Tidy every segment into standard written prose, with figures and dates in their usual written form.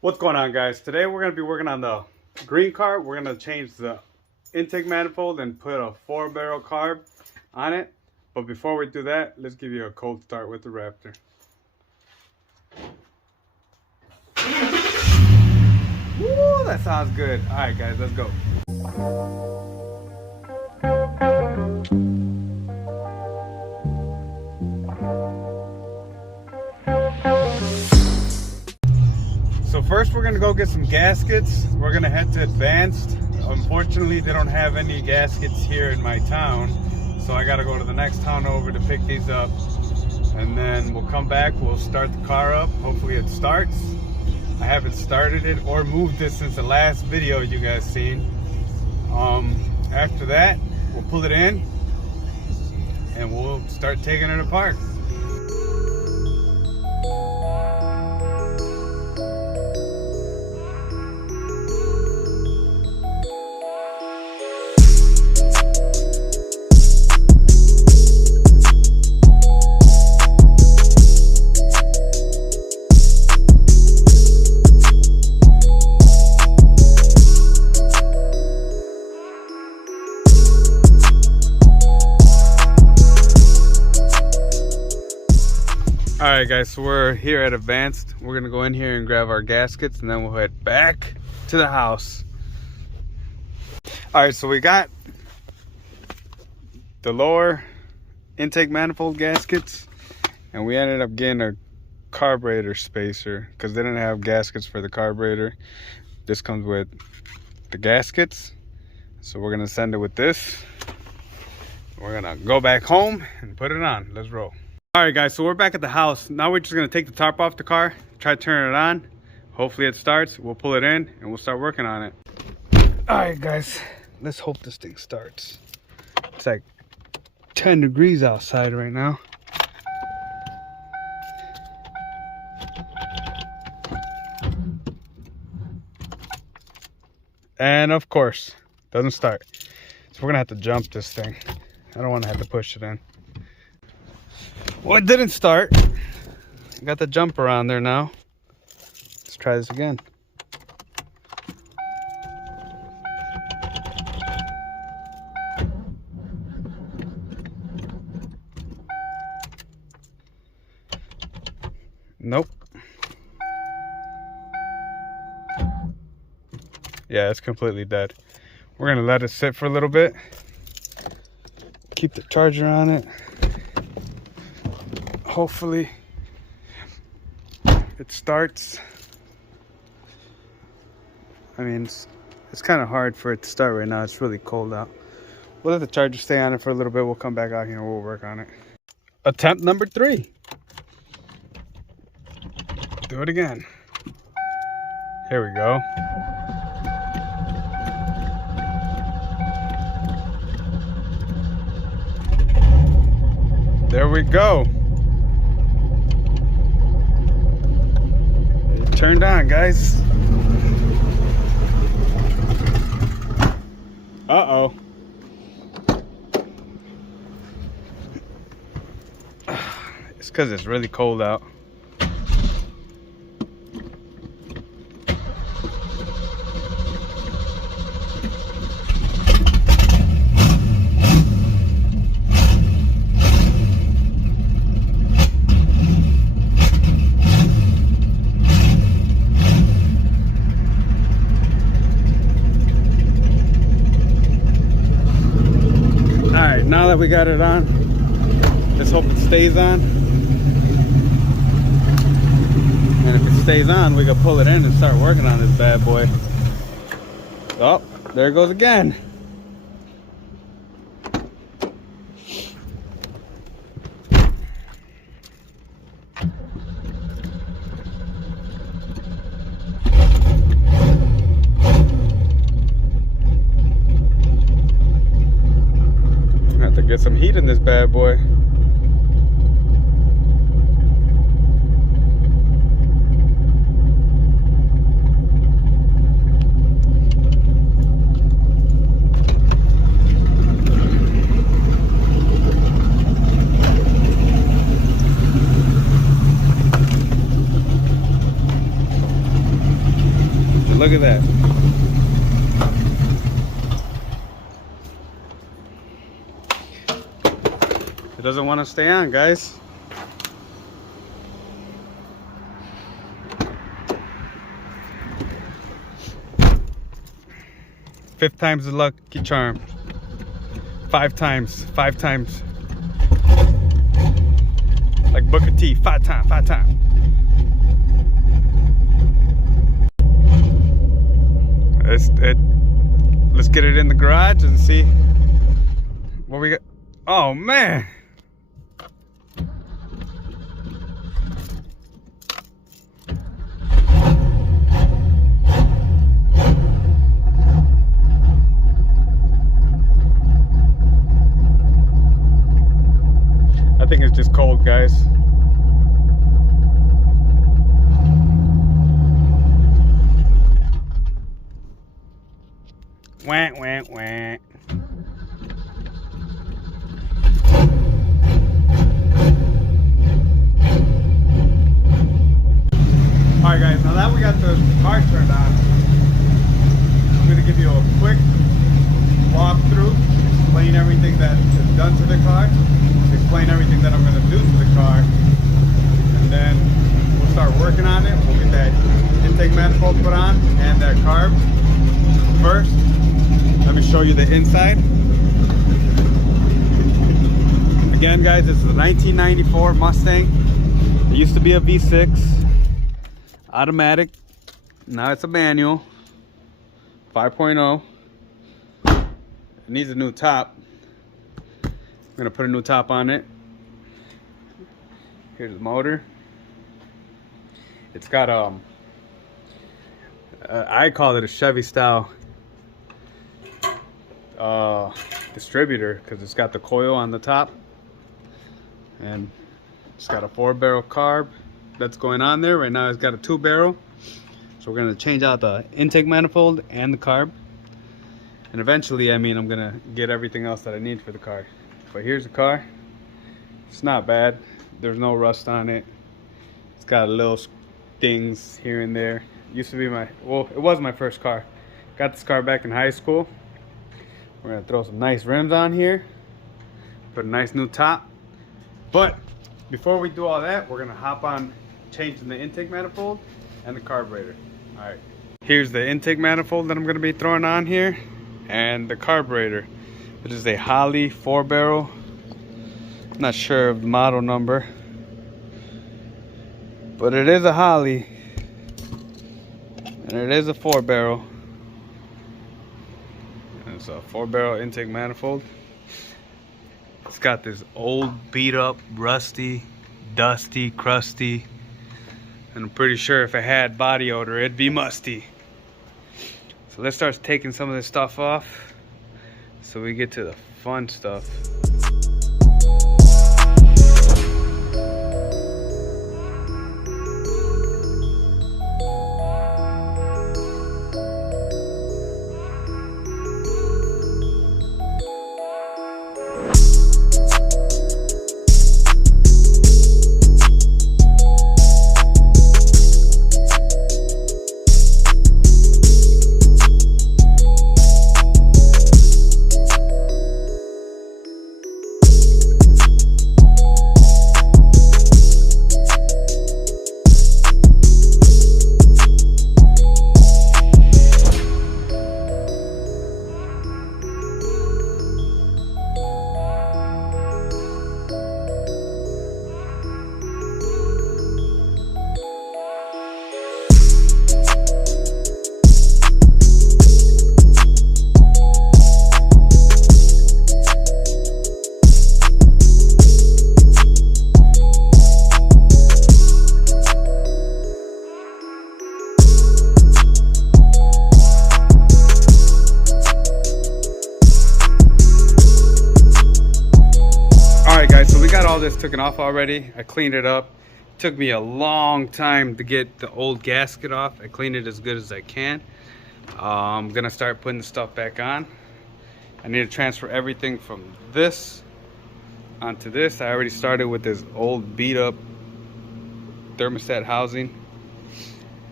What's going on, guys? Today we're going to be working on the green car. We're going to change the intake manifold and put a 4-barrel carb on it. But before we do that, let's give you a cold start with the Raptor. Woo, that sounds good. All right, guys, let's go. So first we're gonna go get some gaskets. We're gonna head to Advanced. Unfortunately, they don't have any gaskets here in my town, so I gotta go to the next town over to pick these up. And then we'll come back, we'll start the car up. Hopefully it starts. I haven't started it or moved it since the last video you guys seen. After that, we'll pull it in and we'll start taking it apart. Alright guys, so we're here at Advanced. We're gonna go in here and grab our gaskets and then we'll head back to the house. Alright, so we got the lower intake manifold gaskets and we ended up getting a carburetor spacer because they didn't have gaskets for the carburetor. This comes with the gaskets, so we're gonna send it with this. We're gonna go back home and put it on. Let's roll. Alright guys, so we're back at the house. Now we're just going to take the tarp off the car, try to turn it on. Hopefully it starts. We'll pull it in and we'll start working on it. Alright guys, let's hope this thing starts. It's like 10 degrees outside right now. And of course, doesn't start. So we're going to have to jump this thing. I don't want to have to push it in. Well, it didn't start. I got the jumper on there now. Let's try this again. Nope. Yeah, it's completely dead. We're gonna let it sit for a little bit. Keep the charger on it. Hopefully it starts. I mean, it's kind of hard for it to start right now. It's really cold out. We'll let the charger stay on it for a little bit. We'll come back out here and we'll work on it. Attempt number 3. Do it again. Here we go. There we go. Turned on, guys. Uh-oh. It's because it's really cold out. Now that we got it on, let's hope it stays on. And if it stays on, we can pull it in and start working on this bad boy. Oh, there it goes again. Get some heat in this bad boy. Look at that. It doesn't want to stay on, guys. Fifth time's the lucky charm. 5 times. 5 times. Like Booker T. 5 times. 5 times. Let's get it in the garage and see what we got. Oh man. I think it's just cold, guys. Wah, wah, wah. Alright guys, now that we got the car turned on, I'm going to give you a quick walkthrough, explain everything that is done to the car, explain everything that I'm going to do to the car, and then we'll start working on it. We'll get that intake manifold put on and that carb. First, let me show you the inside. Again guys, this is a 1994 Mustang. It used to be a V6 automatic, now it's a manual 5.0. It needs a new top. I'm gonna put a new top on it. Here's the motor. It's got I call it a Chevy style distributor because it's got the coil on the top, and it's got a 4-barrel carb that's going on there. Right now it's got a 2-barrel, so we're going to change out the intake manifold and the carb, and eventually, I mean, I'm going to get everything else that I need for the car. But here's the car. It's not bad. There's no rust on it. It's got little things here and there. It used to be my, well, it was my first car. Got this car back in high school. We're going to throw some nice rims on here, put a nice new top. But before we do all that, we're going to hop on changing the intake manifold and the carburetor. Alright, here's the intake manifold that I'm going to be throwing on here, and the carburetor, which is a Holley 4-barrel. I'm not sure of the model number, but it is a Holley, and it is a 4-barrel. It's a 4-barrel intake manifold. It's got this old, beat up, rusty, dusty, crusty, and I'm pretty sure if it had body odor, it'd be musty. So let's start taking some of this stuff off so we get to the fun stuff. All this taken off already. I cleaned it up. It took me a long time to get the old gasket off. I cleaned it as good as I can. I'm gonna start putting the stuff back on. I need to transfer everything from this onto this. I already started with this old beat up thermostat housing,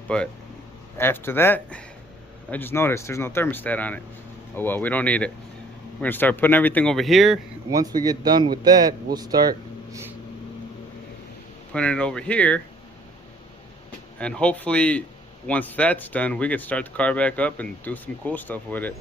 but after that I just noticed there's no thermostat on it. Oh well, we don't need it. We're gonna start putting everything over here. Once we get done with that, we'll start putting it over here. And hopefully, once that's done, we can start the car back up and do some cool stuff with it.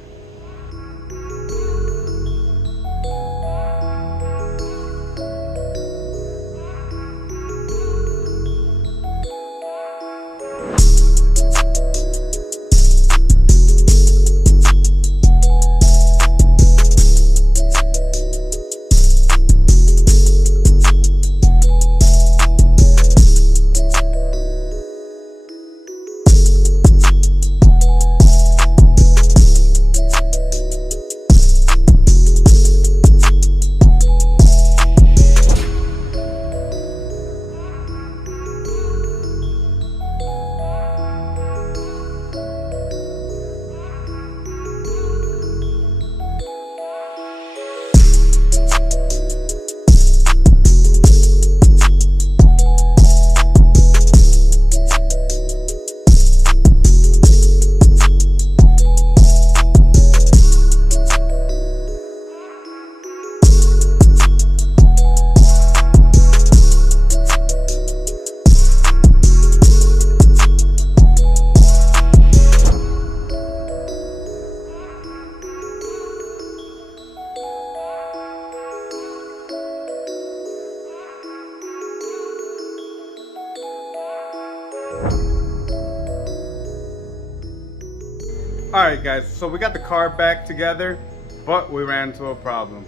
Alright guys, so we got the car back together, but we ran into a problem.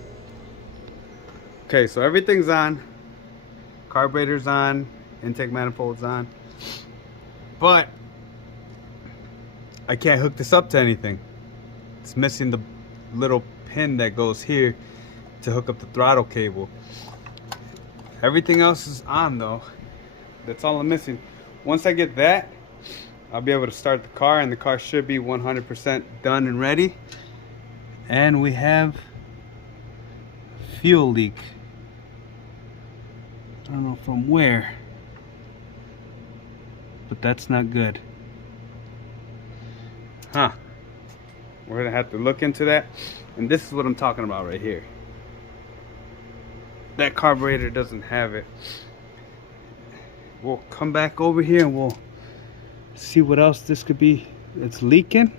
Okay, so everything's on. Carburetor's on, intake manifold's on. But I can't hook this up to anything. It's missing the little pin that goes here to hook up the throttle cable. Everything else is on though. That's all I'm missing. Once I get that, I'll be able to start the car, and the car should be 100% done and ready. And we have fuel leak. I don't know from where, but that's not good. Huh. We're gonna have to look into that. And this is what I'm talking about right here. That carburetor doesn't have it. We'll come back over here and we'll see what else this could be. It's leaking.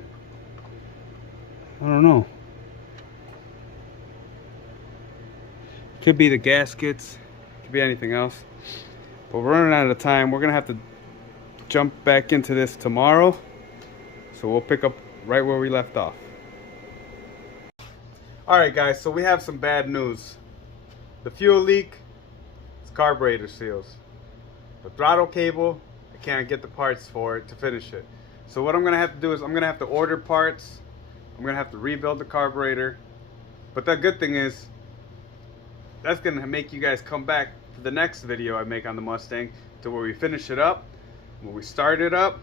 I don't know. Could be the gaskets. Could be anything else. But we're running out of time. We're gonna have to jump back into this tomorrow. So we'll pick up right where we left off. Alright guys, so we have some bad news. The fuel leak is carburetor seals. The throttle cable, I can't get the parts for it to finish it. So what I'm gonna have to do is I'm gonna have to order parts. I'm gonna have to rebuild the carburetor. But the good thing is, that's gonna make you guys come back for the next video I make on the Mustang, to where we finish it up. When we start it up,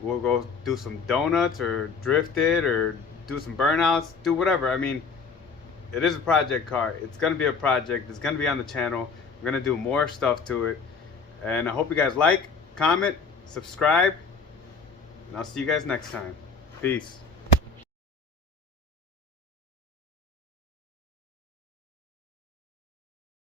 we'll go do some donuts or drift it or do some burnouts, do whatever. I mean, it is a project car. It's gonna be a project. It's gonna be on the channel. We're gonna do more stuff to it. And I hope you guys like, comment, subscribe, and I'll see you guys next time. Peace.